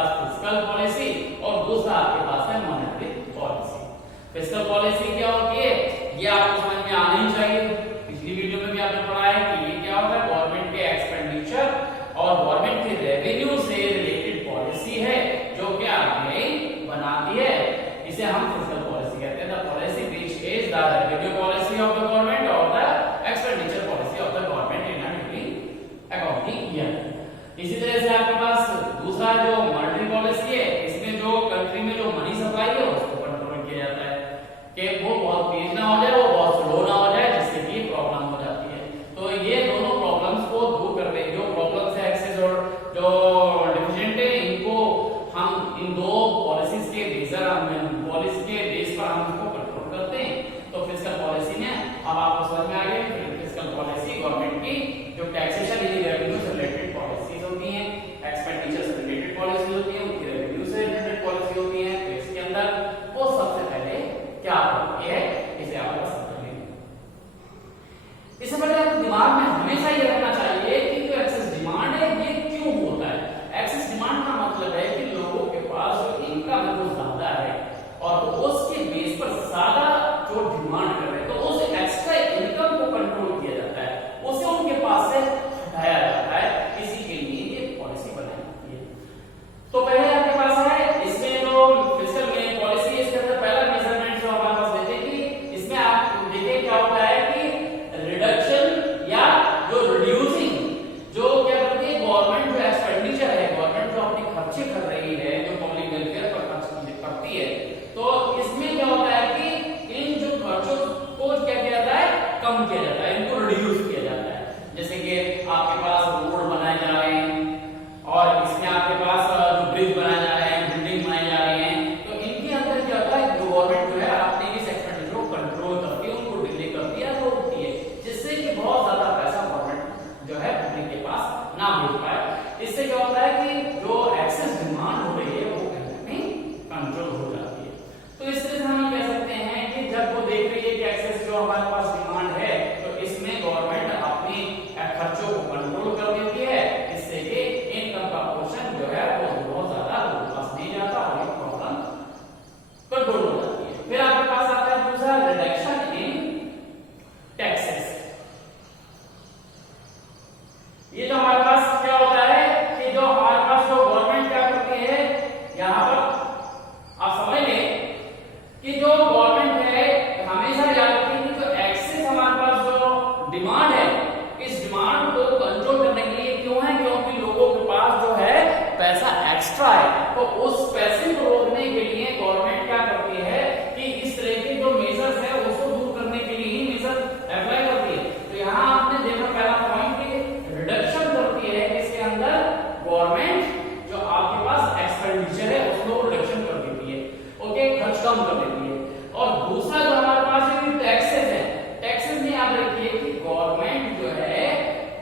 पास fiscal policy और दूसरा आपके पास है मॉनेटरी पॉलिसी। फिस्कल पॉलिसी क्या होती है ये आपको समझ में आना ही चाहिए। पिछली वीडियो में भी आपने पढ़ा है कि ये क्या होता है, गवर्नमेंट के एक्सपेंडिचर और गवर्नमेंट के रेवेन्यू से रिलेटेड पॉलिसी है जो कि आपने बनाती है, इसे हम फिस्कल पॉलिसी कहते हैं। The policy which is the revenue policy of the government और the expenditure policy of the government in a during accounting year. इसी तरह से आपके पास दूसरा जो मॉनेटरी पॉलिसी है, इसमें जो कंट्री में जो मनी सप्लाई है उसको कंट्रोल किया जाता है कि वो बहुत तेज ना हो जाए, वो बहुत स्लो ना हो जाए, जिससे कि प्रॉब्लम हो जाती है। तो ये दोनों प्रॉब्लम्स को दूर करते हैं। जो प्रॉब्लम्स है एक्सेस और जो डिफिशिएंट है, इनको हम इन दो पॉलिसीज के पॉलिसी के बेस पर हम इसको कंट्रोल करते हैं। तो फिस्कल पॉलिसी में अब आपको समझ में आ गया कि फिस्कल पॉलिसी गवर्नमेंट की जो टैक्सेशन यानी रेवेन्यू से रिलेटेड पॉलिसीज होती हैं, एक्सपेंडिचर से रिलेटेड पॉलिसी होती है, उनकी रेवेन्यू से रिलेटेड पॉलिसी होती है। तो इसके अंदर वो सबसे पहले क्या होती है इसे आप समझ लेंगे। इससे पहले आपको दिमाग में हमेशा ये रखना चाहिए कि जो एक्सेस डिमांड है ये क्यों होता है। एक्सेस डिमांड का मतलब है कि लोगों के पास जो इनकम है वो ज्यादा है और उसके बेस पर ज्यादा जो डिमांड कर रहे हैं, तो उस एक्स्ट्रा इनकम को कंट्रोल किया जाता है, उसे उनके पास से हटाया जाता है। इसी के लिए ये पॉलिसी बनाई जाती है। तो पहले आपके पास है इसमें जो फिस्कल में पॉलिसी है, इसके अंदर पहला मेजरमेंट जो हमारे पास देते हैं कि इसमें आप देखिए क्या होता है कि रिडक्शन या जो रिड्यूसिंग जो क्या करती है गवर्नमेंट जो एक्सपेंडिचर है, गवर्नमेंट जो अपने खर्चे कर रही है, जो पब्लिक वेलफेयर पर खर्च करती है, तो इसमें क्या होता है कि इन जो खर्चों को क्या किया जाता है, कम किया जाता है, इनको रिड्यूस किया जाता है। जैसे कि आपके पास रोड बनाए जा रहे हैं और इसमें आपके पास जो ब्रिज बनाए जा रहे हैं, बिल्डिंग बनाई जा रही है, तो इनके अंदर क्या होता है गवर्नमेंट जो है अपने इस एक्सपेंडिचर को कंट्रोल करती है, उनको डिले करती है, रोकती है, जिससे कि बहुत ज्यादा पैसा गवर्नमेंट जो है पब्लिक के पास ना भेज पाए। इससे क्या होता है कि जो एक्सेस डिमांड हो रही है वो कहीं ना कहीं कंट्रोल हो जाती है। तो इस तरह से हम कह सकते हैं कि जब वो देख रही है कि एक्सेस जो हमारे पास डिमांड है, तो इसमें गवर्नमेंट अपनी खर्चों को कंट्रोल कर देती है, इससे कि इनकम का पोर्शन जो है वो बहुत ज्यादा लोगों के पास नहीं जाता और ये प्रॉब्लम कंट्रोल हो जाती है। फिर आपके पास आता है दूसरा रिडक्शन इन टैक्सेस। ये जो हमारे पास क्या होता है कि जो हमारे पास जो गवर्नमेंट क्या करती है, यहाँ पर आप समझ लें कि जो गवर्नमेंट है हमेशा याद रखिए कि जो एक्सेस हमारे पास जो डिमांड है, इस डिमांड को कंट्रोल करने के लिए क्यों है, क्योंकि लोगों के पास जो है पैसा एक्स्ट्रा है, तो उस पैसे को रोकने के लिए गवर्नमेंट क्या करती है कि इस तरह के जो मेजर्स है उसको दूर करने के लिए ही मेजर अप्लाई करती है। तो यहाँ आपने देखा पहला पॉइंट कि रिडक्शन करती है, इसके अंदर गवर्नमेंट जो आपके पास एक्सपेंडिचर है उसको रिडक्शन कर देती है, ओके, खर्च कम कर देती है। और दूसरा जो हमारे पास है टैक्सेस है, टैक्सेस में याद रखिए कि गवर्नमेंट जो है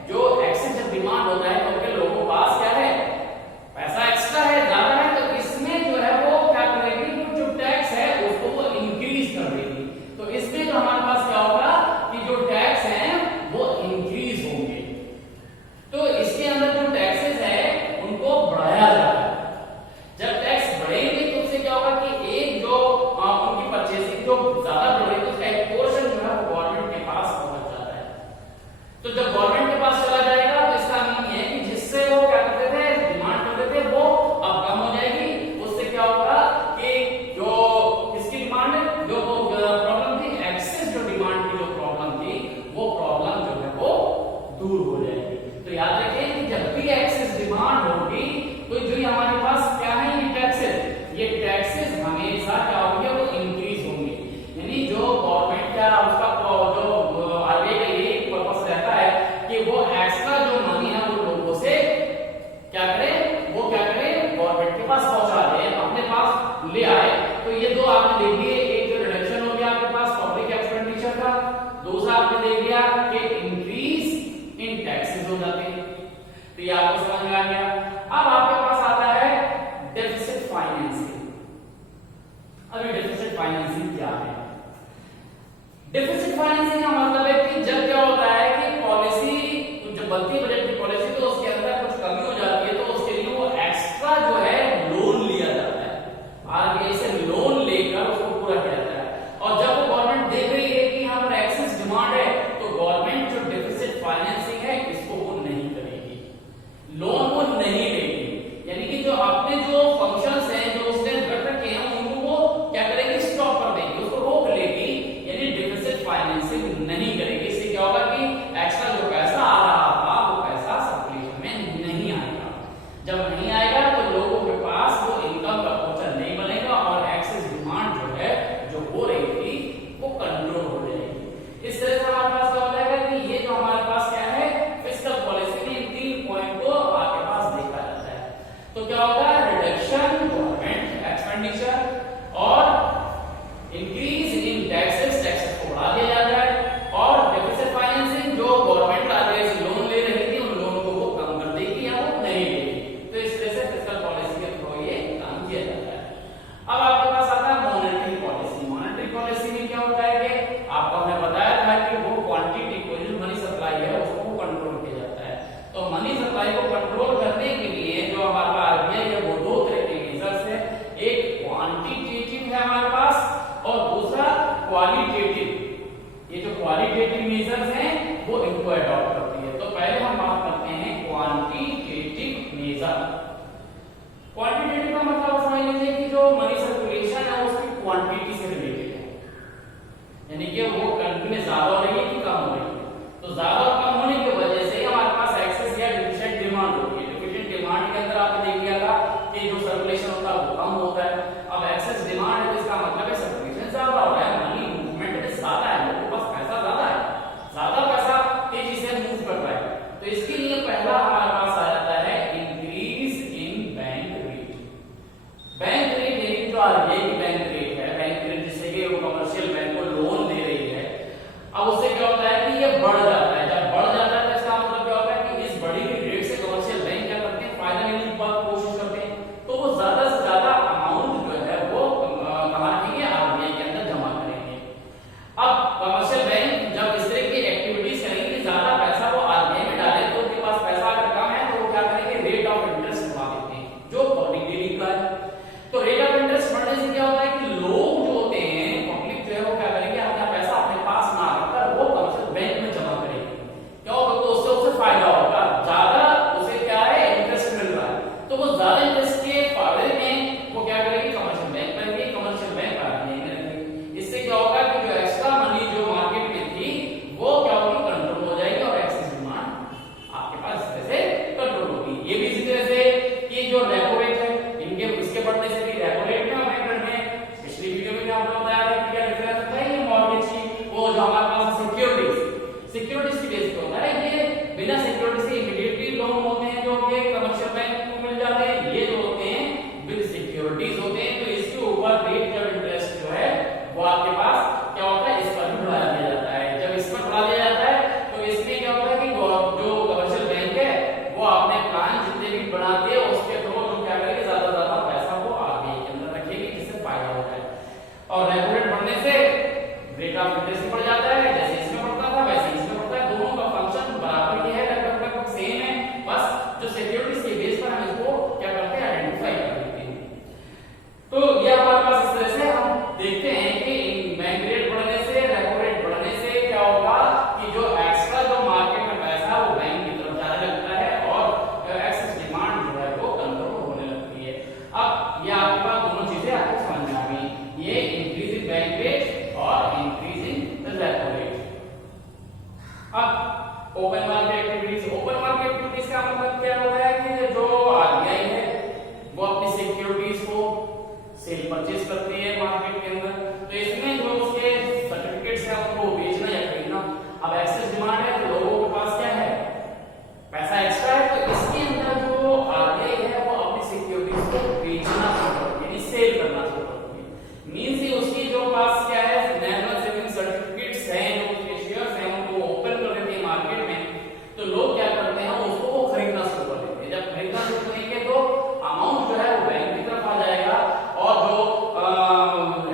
जो एक्सेस जब डिमांड होता है क्योंकि लोगों के पास क्या है पैसा एक्स्ट्रा है, ज्यादा है, तो इसमें जो है वो क्या करेगी, जो टैक्स है सर्कुलेशन होता है वो कम होता है। अब एक्सेस डिमांड है, इसका मतलब है सर्कुलेशन ज्यादा हो रहा है, मनी मूवमेंट में ज्यादा है, लोगों के पास पैसा ज्यादा है, ज्यादा पैसा तेजी से मूव कर रहा है। तो इसके लिए पहला हमारे पास आ जाता है increase in bank rate. Bank rate यानी जो आरबीआई की बैंक रेट है, बैंक रेट जिससे कि वो कमर्शियल बैंक को लोन दे रही है, अब उससे क्या होता है कि ये बढ़ जाता है। जब बढ़ जाता है तो इसका मतलब क्या होता है कि इस बढ़ी हुई रेट से कमर्शियल बैंक क्या करते हैं, फायदा लेने की कोशिश करते हैं। तो वो ज्यादा से ज्यादा अमाउंट जो है वो कहां रखेंगे, आरबीआई के अंदर जमा करेंगे। अब कमर्शियल बैंक जब इस तरह की एक्टिविटीज करेंगे, ज्यादा पैसा वो आरबीआई में डाले, तो उनके पास पैसा अगर कम है तो वो क्या करेंगे, रेट ऑफ इंटरेस्ट बढ़ा देते हैं, जो पब्लिक डेली का है। तो रेट ऑफ इंटरेस्ट बढ़ने से क्या होता है कि लोग जो होते हैं, पब्लिक जो है वो क्या करेंगे, अपना पैसा अपने पास ना रखकर वो कमर्शियल बैंक में जमा करेंगे। क्या होगा, तो उससे उसे फायदा होगा, ज्यादा उसे क्या है, इंटरेस्ट मिल रहा है, तो वो ज्यादा इंटरेस्ट के फायदे में वो क्या करेंगे, कमर्शियल बैंक करेंगे, कमर्शियल बैंक आरबीआई में रखेंगे। इससे क्या होगा कि जो एक्स्ट्रा मनी जो मार्केट में थी वो क्या होगी, कंट्रोल हो जाएगी और एक्सेस डिमांड आपके पास इस तरह से कंट्रोल होगी। ये भी इसी तरह से कि जो रेपो रेट है, इनके इसके बढ़ने से भी रेपो रेट में पिछली वीडियो में आपको बताया था कि क्या डिफरेंस होता है, ये मॉर्गेज की वो जो हमारे पास सिक्योरिटीज की बेस पे होता है, ये बिना सिक्योरिटी से इमीडिएटली लोन होते हैं जो कि कमर्शियल बैंक को मिल जाते हैं, ये जो होते हैं विद सिक्योरिटीज होते हैं। तो इसके ऊपर रेट ऑफ इंटरेस्ट जो है वो आपके पास क्या होता है, इस पर भी बढ़ा दिया जाता है। जब इस पर बढ़ा दिया जाता है तो इसमें क्या होता है कि जो कमर्शियल बैंक है वो अपने प्लान जितने भी बढ़ाते हैं उसके थ्रू जो क्या करेगी, ज्यादा ज्यादा पैसा वो आरबीआई के अंदर रखेगी, जिससे फायदा होता है। और रेपो रेट बढ़ने से रेट ऑफ इंटरेस्ट बढ़ जाता है, जैसे इसमें बढ़ता था वैसे इसमें बढ़ता है, दोनों का फंक्शन बराबर ही है, लगभग सेम है, बस जो सिक्योरिटीज के बेस पर हम इसको क्या करते हैं, आइडेंटिफाई कर लेते हैं। तो ये हमारे पास इस तरह से हम देखते हैं कि बैंक रेट बढ़ने से, रेपो रेट बढ़ने से क्या होगा कि जो एक्स्ट्रा जो मार्केट में पैसा है वो बैंक की तरफ जाने लगता है और एक्सेस डिमांड जो है वो कंट्रोल होने लगती है। अब ये आपके पास दोनों चीजें आपको समझ में आ गई, ये इंक्रीज इन बैंक रेट और increase in the repo rate. अब open market activities, open market activities का मतलब क्या होता है कि जो आरबीआई है वो अपनी सिक्योरिटीज को सेल परचेज करती है मार्केट के अंदर, तो इसमें जो उसके सर्टिफिकेट्स हैं उनको बेचना या खरीदना। अब एक्सेस डिमांड है तो लोगों के पास क्या है, पैसा एक्स्ट्रा है, तो इसके अंदर जो आरबीआई है वो अपनी सिक्योरिटीज को बेचना शुरू करती है, यानी सेल करना शुरू करती है। मींस ही उसकी जो पास क्या है, नेशनल सेविंग सर्टिफिकेट्स हैं, जो उसके शेयर्स हैं उनको ओपन कर देती है मार्केट में, तो लोग क्या करते हैं, उसको वो खरीदना शुरू कर देते हैं। जब खरीदना शुरू करेंगे तो अमाउंट जो है वो बैंक की तरफ आ जाएगा, और जो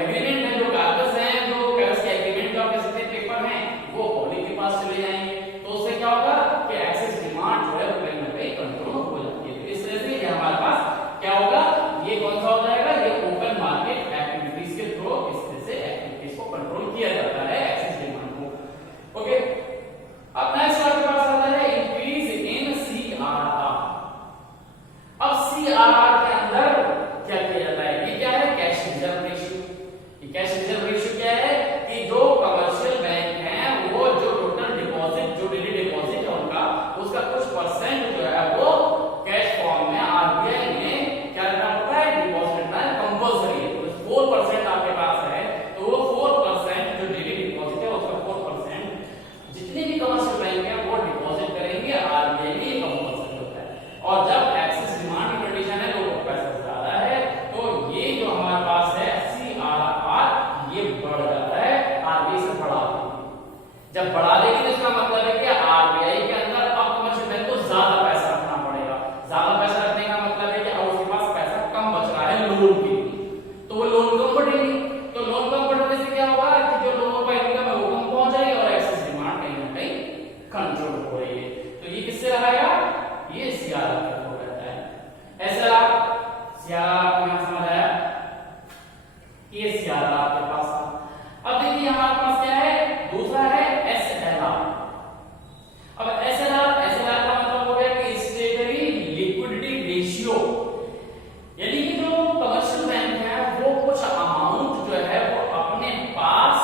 एग्रीमेंट है, जो कागज हैं, जो कागज के एग्रीमेंट जो आपके साथ पेपर हैं वो पब्लिक के पास चले जाएंगे। तो उससे क्या होगा कि एक्सेस डिमांड जो है वो कहीं ना कहीं कंट्रोल हो जाती है। तो इस तरह से ये हमारे पास क्या होगा, ये कौन सा हो जाएगा, ये ओपन मार्केट एक्टिविटीज के थ्रू इस तरह से एक्टिविटीज को कंट्रोल किया जाता है, एक्सेस डिमांड को। ओके, अब नेक्स्ट आपके पास आता है इंक्रीज इन सीआरआर। अब सीआरआर के अंदर क्या किया जाता है, ये क्या है, कैश रिजर्व रेशियो। ये कैश रिजर्व रेशियो क्या है कि जो कमर्शियल बैंक हैं वो जो टोटल डिपॉजिट, जो डेली डिपॉजिट है उनका, उसका कुछ परसेंट जो है वो कैश फॉर्म में आरबीआई ने क्या रखना पड़ता है, डिपॉजिट रखना है, कंपल्सरी है। तो 4% आपके पास है, तो वो 4% जो डेली डिपॉजिट है उसका 4% जितने भी कमर्शियल बैंक है वो डिपॉजिट करेंगे आरबीआई में, ये कंपल्सरी होता है। और जब एक्सेस डिमांड की कंडीशन है, लोगों का पैसा ज्यादा है, तो ये जो हमारे पास है सीआरआर ये बढ़ जाता है, आरबीआई से बढ़ा देगी। जब बढ़ा देगी तो इसका मतलब है कि आरबीआई के अंदर अब कमर्शियल बैंक को ज्यादा पैसा रखना पड़ेगा। ज्यादा पैसा रखने का मतलब है कि अब उसके पास पैसा कम बच रहा है लोन के लिए, तो वो लोन कम बढ़ेगी। तो लोन कम बढ़ने से क्या होगा कि जो लोगों का इनकम है वो कम पहुंच जाएगी और एक्सेस डिमांड कहीं ना कहीं कंट्रोल हो रही है। तो ये किससे रहा यार, ये सीआरआर का हो जाता है। ऐसा सीआरआर आपको यहां समझ आया, ये सीआरआर आपके पास था। अब देखिए हमारे पास क्या है, दूसरा है एसएलआर। अब एसएलआर का मतलब हो गया कि स्टेटरी लिक्विडिटी रेशियो, यानी कि जो कमर्शियल बैंक है वो कुछ अमाउंट जो है वो अपने पास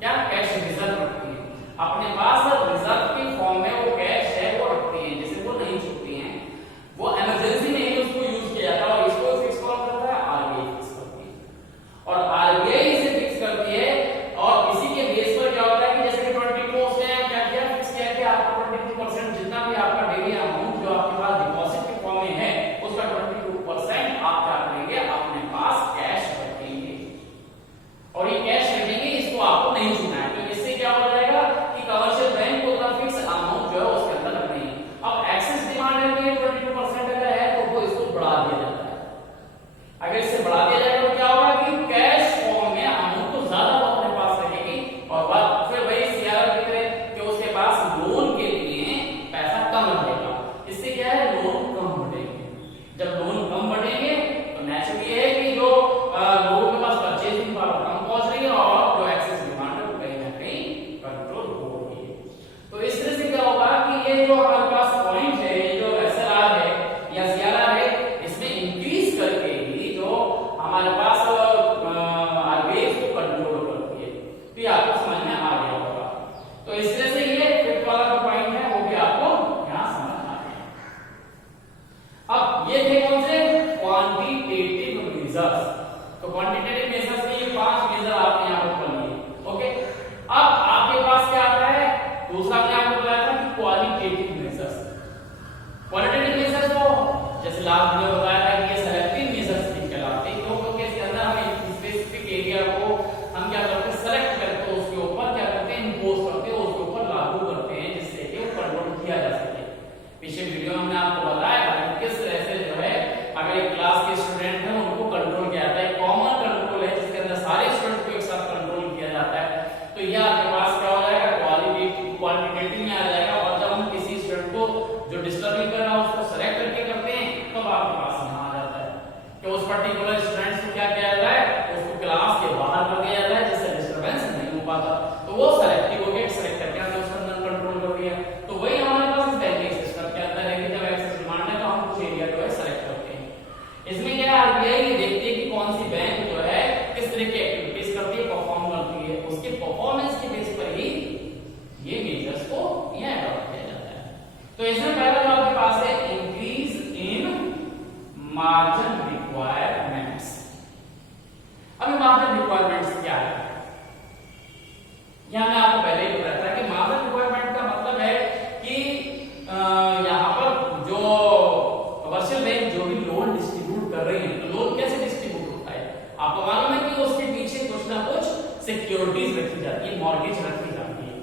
क्या कैश रिजर्व रखती है, अपने पास रिजर्व के फॉर्म में वो कैश है वो रखती है, जिसे वो नहीं छूटती हैं, वो इमरजेंसी में ही उसको यूज किया जाता है और इसको अगर इससे बढ़ा दिया जाएगा तो क्या होगा कि कैश फॉर्म में अमाउंट तो ज्यादा अपने पास रहेगी और बात फिर वही सीआरआर की तरह कि उसके पास लोन के लिए पैसा कम रहेगा। इससे क्या है, लोन कम बढ़ेंगे। जब लोन कम बढ़ेंगे तो नेचुरली है कि जो लोगों के पास परचेजिंग पावर कम पहुंच रही है और जो एक्सेस डिमांड है वो कहीं ना कहीं कंट्रोल होगी। तो इस तरह से क्या होगा कि ये जो हमारे पास पॉइंट है, ये जो एसएलआर है या सीआरआर है, इसमें इंक्रीज करके ही जो हमारे पास आरबीआई को कंट्रोल करती है। तो ये आपको समझ में आ गया होगा। तो इस तरह से ये फिफ्थ वाला जो पॉइंट है वो भी आपको यहां समझ आ गया। अब ये थे कौन से, क्वांटिटेटिव मेजर्स। तो क्वांटिटेटिव मेजर्स के ये 5 मेजर आपने यहां पर पढ़ लिए। ओके, अब आपके पास क्या आता है, दूसरा मैंने आपको बताया था कि क्वालिटेटिव मेजर्स। क्वालिटेटिव मेजर्स को जैसे लास्ट वीडियो बताया था कि ये सेलेक्टिव मेजर्स कहलाते हैं, क्योंकि इसके अंदर हम एक स्पेसिफिक एरिया को हम क्या करते हैं, सेलेक्ट करके उसके ऊपर क्या करते हैं, इंपोज करते हैं, उसके ऊपर लागू करते हैं जिससे कि वो कंट्रोल किया जा सके। पिछले वीडियो में हमने आपको बताया था कि किस तरह से जो है अगर एक क्लास के स्टूडेंट हैं उनको कंट्रोल किया जाता है। कॉमन कंट्रोल है जिसके अंदर सारे स्टूडेंट को एक साथ कंट्रोल किया जाता है। तो यह आपके पास क्या हो जाएगा, क्वालिटेटिव में आ जाएगा। और जब हम किसी स्टूडेंट को जो डिस्टर्बिंग कर रहा है उसको सेलेक्ट करके करते हैं तब आपके पास यहां आ जाता है कि उस पर्टिकुलर स्टूडेंट को क्या किया जाता है, उसको क्लास के बाहर कर दिया जाता है जिससे डिस्टरबेंस नहीं हो पाता। तो वो सेलेक्टिव हो गया, सेलेक्ट करके हमने उसके अंदर कंट्रोल कर दिया। तो वही हमारे पास इस बैंकिंग सिस्टम के अंदर है कि जब एक्सेस डिमांड है तो हम कुछ एरिया जो है सेलेक्ट करते हैं। इसमें क्या है, आरबीआई ये देखती है कि कौन सी बैंक जो है किस तरह की एक्टिविटीज करती है, परफॉर्म करती है, उसके परफॉर्मेंस के बेस पर ही ये मेजर्स को यहां अडॉप्ट किया जाता है। तो इसमें पहला जो आपके पास है, इंक्रीज इन मार्जिन रिक्वायरमेंट्स। अब मार्जिन रिक्वायरमेंट्स क्या है, यहां मैं आपको पहले ही बताया था कि मार्जिन रिक्वायरमेंट का मतलब है कि यहां पर जो कमर्शियल बैंक जो भी लोन डिस्ट्रीब्यूट कर रही है, तो लोन कैसे डिस्ट्रीब्यूट होता है, आपको मालूम है कि उसके पीछे कुछ ना कुछ सिक्योरिटीज रखी जाती है, मॉर्गेज रखी जाती है।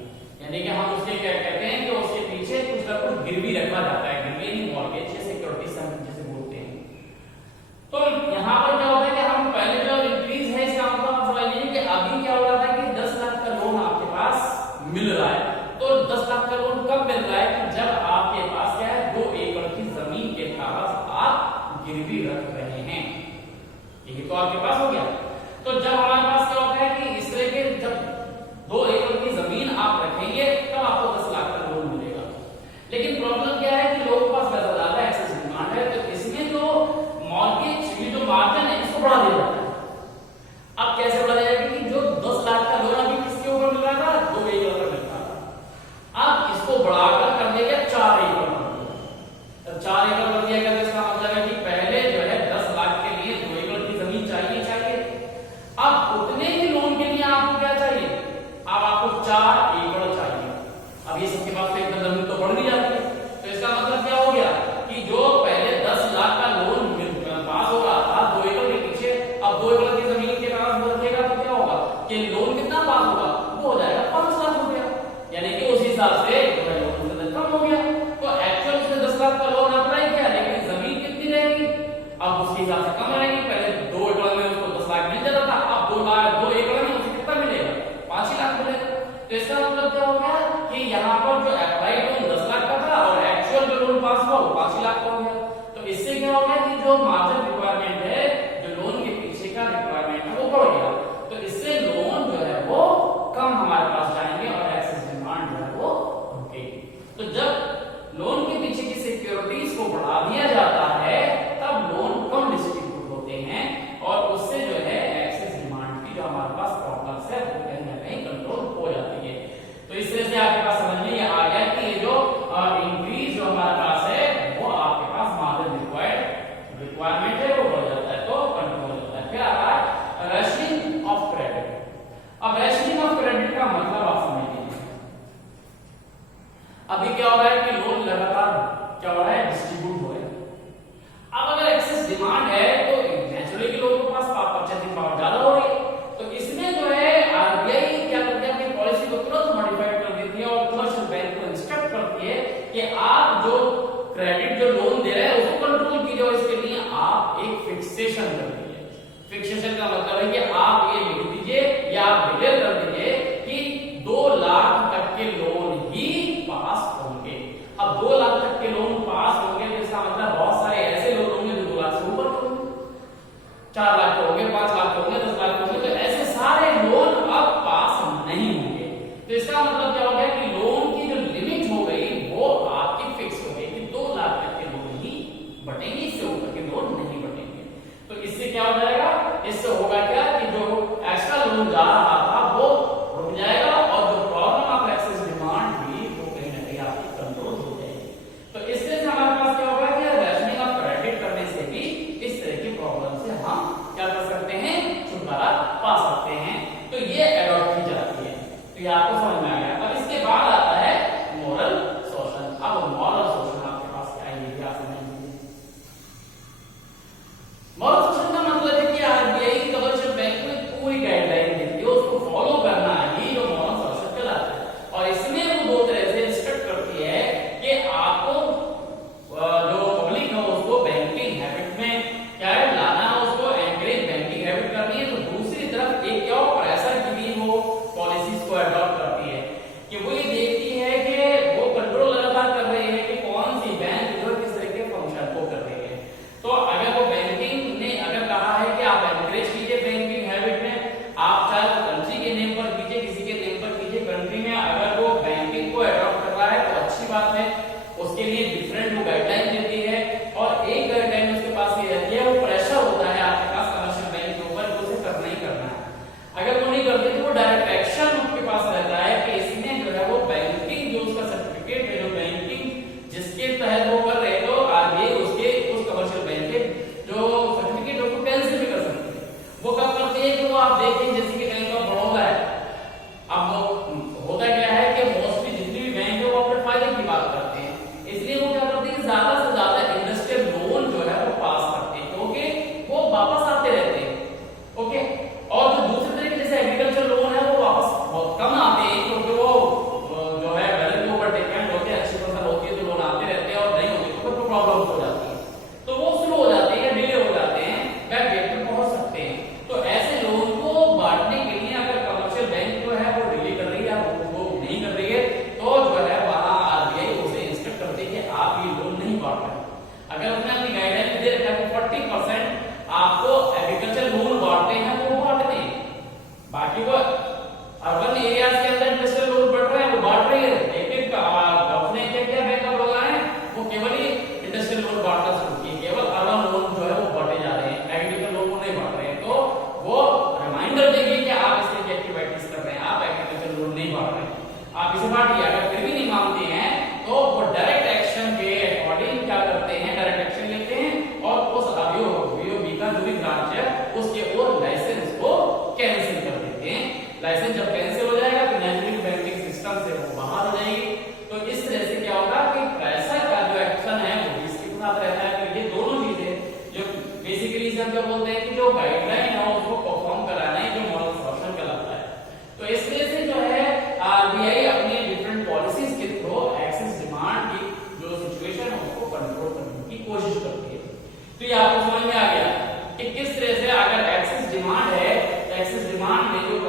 यानी कि हम उसके क्या कहते हैं कि उसके पीछे कुछ ना कुछ गिरवी रखा जाता है, गिरवी नहीं, मॉर्गेज या सिक्योरिटीज हम जैसे बोलते हैं। तो यहां पर क्या होता है कि हम पहले जो इंक्रीज है इसका मतलब आप समझ लीजिए कि अभी क्या हो रहा था कि 10 लाख का लोन आपके पास मिल रहा है। तो 10 लाख का लोन कब मिल रहा है कि जब आपके पास क्या है, 2 एकड़ की जमीन के कागज आप गिरवी रख रहे हैं। ये तो आपके पास हो गया। तो जब हमारे पास क्या होता है कि इस तरह के जब 2 एकड़ की जमीन आप रखेंगे तब आपको 10 लाख का लोन मिलेगा। लेकिन प्रॉब्लम क्या है कि लोगों के पास पैसा ज्यादा है, एक्सेस डिमांड है, तो इसमें जो मॉर्गेज ये जो मार्जिन है इसको बढ़ा दिया जाता है। अब कैसे बढ़ा जाएगा कि जो 10 लाख का लोन अभी किसके ऊपर मिल रहा था, 2 एकड़ पर मिल रहा था, अब इसको बढ़ाकर कर दिया 4 एकड़ कर दिया। जब 4 एकड़ कर दिया गया तो इसका मतलब है कि पहले जो है 10 लाख के लिए 2 एकड़ की जमीन चाहिए। अब उतने ही लोन के लिए आपको क्या चाहिए, अब आपको 4 एकड़ चाहिए। अब ये सबके पास तो एक जमीन तो बढ़ नहीं जाती है। तो इसका मतलब क्या हो गया कि जो पहले 10 लाख का लोन पास हो रहा था 2 एकड़ के पीछे, अब 2 एकड़ की जमीन के कागज रखेगा तो क्या होगा कि लोन कितना पास होगा, वो हो जाएगा 5 लाख हो गया। यानी कि उस हिसाब से लोन कम हो गया। तो एक्चुअल उसने 10 लाख का लोन अप्लाई किया, लेकिन जमीन कितनी रहेगी, अब उसके हिसाब से कम रहेगी। पहले 2 एकड़ में उसको 10 लाख मिल जाता था, अब 2 एकड़ में उसे कितना मिलेगा, 5 ही लाख मिलेगा। तो इसका मतलब क्या हो गया कि यहाँ पर जो अप्लाई लोन 10 लाख का था और एक्चुअल जो लोन पास हुआ वो 5 लाख का हो गया। तो इससे क्या हो गया कि जो मार्जिन रिक्वायरमेंट है, जो लोन के पीछे का रिक्वायरमेंट है वो बढ़ गया। तो इससे लोन जो है वो कम हमारे पास जाएंगे और एक्सेस डिमांड जो है वो रुकेगी। तो जब लोन के पीछे की सिक्योरिटीज को बढ़ा दिया जाता है तब लोन कम डिस्ट्रीब्यूट फिक्सेशन कर दी है। फिक्सेशन का मतलब है कि आप ये लिख दीजिए या आप डिक्लेयर कर दीजिए कि 2 लाख तक के लोन ही पास होंगे। अब 2 लाख तक के लोन पास होंगे तो इसका मतलब बहुत सारे ऐसे लोग होंगे जो 2 लाख से ऊपर के होंगे, 4 लाख के होंगे, 5 लाख के होंगे, 10 लाख के होंगे, तो ऐसे सारे लोन अब पास नहीं होंगे। तो इसका मतलब क्या हो गया कि लोन की जो लिमिट हो गई वो आपकी फिक्स हो गई कि 2 लाख तक के लोन ही बटेंगे, इससे ऊपर के लोन नहीं बटेंगे। तो इससे क्या हो जाएगा, इससे होगा क्या कि जो एक्स्ट्रा लोन जा रहा था वो रुक जाएगा और जो प्रॉब्लम ऑफ एक्सेस डिमांड भी वो कहीं ना कहीं आपकी कंट्रोल हो जाएगी। तो इससे हमारे पास क्या होगा कि रैशनिंग ऑफ क्रेडिट करने से भी इस तरह की प्रॉब्लम से हम क्या कर सकते हैं, छुटकारा पा सकते हैं। तो ये एडॉप्ट की जाती है। तो ये आपको समझ में आ गया। अब इसके बाद आता है मोरल शोषण। अब मोरल शोषण आपके पास क्या है ये भी आप समझ लीजिए। मोरल शोषण का मतलब है कि आरबीआई कमर्शियल बैंक में पूरी गाइडलाइन देती है, उसको फॉलो करना ही जो मोरल शोषण कहलाता है। और इसमें वो 2 तरह से इंस्ट्रक्ट करती है कि आपको जो पब्लिक है उसको बैंकिंग हैबिट में क्या है लाना है, उसको एनकरेज बैंकिंग हैबिट करनी है। तो दूसरी तरफ एक क्या प्रेशर की भी वो पॉलिसीज को अडॉप्ट करती है कि वो ये देखती है कि वो कंट्रोल लगातार कर रही है कि कौन सी बैंक जो किस तरह के फंक्शन को कर रही है। तो अगर वो बैंकिंग ने अगर कहा है कि आप एनकरेज कीजिए बैंकिंग हैबिट में, आप चाहे कंट्री के नेम पर कीजिए, किसी के नेम पर कीजिए, कंट्री में अगर वो बैंकिंग को अडॉप्ट कर रहा है तो अच्छी बात है, उसके लिए डिफरेंट वो गाइडलाइन देती है। और एक गाइडलाइन उसके पास ये रहती है, वो प्रेशर होता है आपके पास कमर्शियल बैंक के ऊपर उसे करना ही करना है। अगर वो नहीं करते तो वो डायरेक्ट एक्शन उसके पास रहता है कि इसने जो है वो बैंकिंग जो उसका सर्टिफिकेट है, जो बैंकिंग जिसके तहत वो कर रहे तो आरबीआई उसके उस कमर्शियल बैंक के जो सर्टिफिकेट है उसको कैंसिल भी कर सकती है। वो कब करती है कि वो आप देखें जैसे कि बैंक ऑफ बड़ौदा है, अब होता क्या है कि मोस्टली जितनी भी बैंक है वो अपने फायदे की बात करते हैं, इसलिए वो क्या करते हैं ज्यादा से ज्यादा इंडस्ट्रियल लोन जो है वो पास करते हैं क्योंकि वो वापस आते रहते हैं। ओके, और जो दूसरे तरीके जैसे एग्रीकल्चर लोन है वो वापस बहुत कम आते हैं क्योंकि वो जो है वेदर के ऊपर डिपेंड होते हैं, अच्छी फसल होती है तो लोन आते रहते हैं और नहीं होती तो फिर प्रॉब्लम हो जाती है, तो वो स्लो हो जाते हैं, डिले हो जाते हैं, बैक डेट पे पहुंच सकते हैं। तो ऐसे लोन को बांटने के लिए अगर कमर्शियल बैंक जो है वो डिले कर रही है, वो नहीं कर रही है, तो जो है वहां आरबीआई उसे इंस्ट्रक्ट करती है कि आप ये लोन नहीं बांट रहे। अगर उसने अपनी गाइडलाइन दे रखा है 40% आपको एग्रीकल्चर लोन बांटते हैं तो वो बांटते हैं, बाकी वो अर्बन एरियाज के अंदर इंडस्ट्रियल लोन बढ़ रहे हैं वो बांट रही है। लेकिन अपने क्या बैंक ऑफ बड़ौदा है वो केवल ही इंडस्ट्रियल लोन बांटना शुरू किए, केवल अर्बन लोन जो है वो बांटे जा रहे हैं, एग्रीकल्चर लोन को नहीं बांट रहे हैं। तो वो रिमाइंडर देंगे कि आप इस तरह की एक्टिविटीज कर रहे हैं, आप एग्रीकल्चर लोन नहीं बांट रहे हैं, आप इसे बांटिए। अगर फिर भी नहीं मानते हैं तो वो डायरेक्ट एक्शन के अकॉर्डिंग क्या करते हैं, डायरेक्ट एक्शन लेते हैं और उस बीओबी का जो भी ब्रांच है उसके ओर लाइसेंस को कैंसिल कर देते हैं। लाइसेंस जब कैंसिल हो जाएगा तो नेशनल बैंकिंग सिस्टम से वो बाहर हो जाएगी। तो इस तरह से क्या होगा कि प्रेशर का जो एक्शन है वो इसके साथ रहता है। तो ये दोनों चीजें जो बेसिकली हम क्या बोलते हैं कि जो गाइडलाइन है उसको परफॉर्म कराना ही जो मॉरल शोषण कहलाता है। तो इस तरह से जो है आरबीआई अपनी डिफरेंट पॉलिसीज के थ्रू एक्सेस डिमांड की जो सिचुएशन है उसको कंट्रोल करने की कोशिश करती है। तो ये आपको समझ में आ गया कि किस तरह से अगर एक्सेस डिमांड है, एक्सेस डिमांड में जो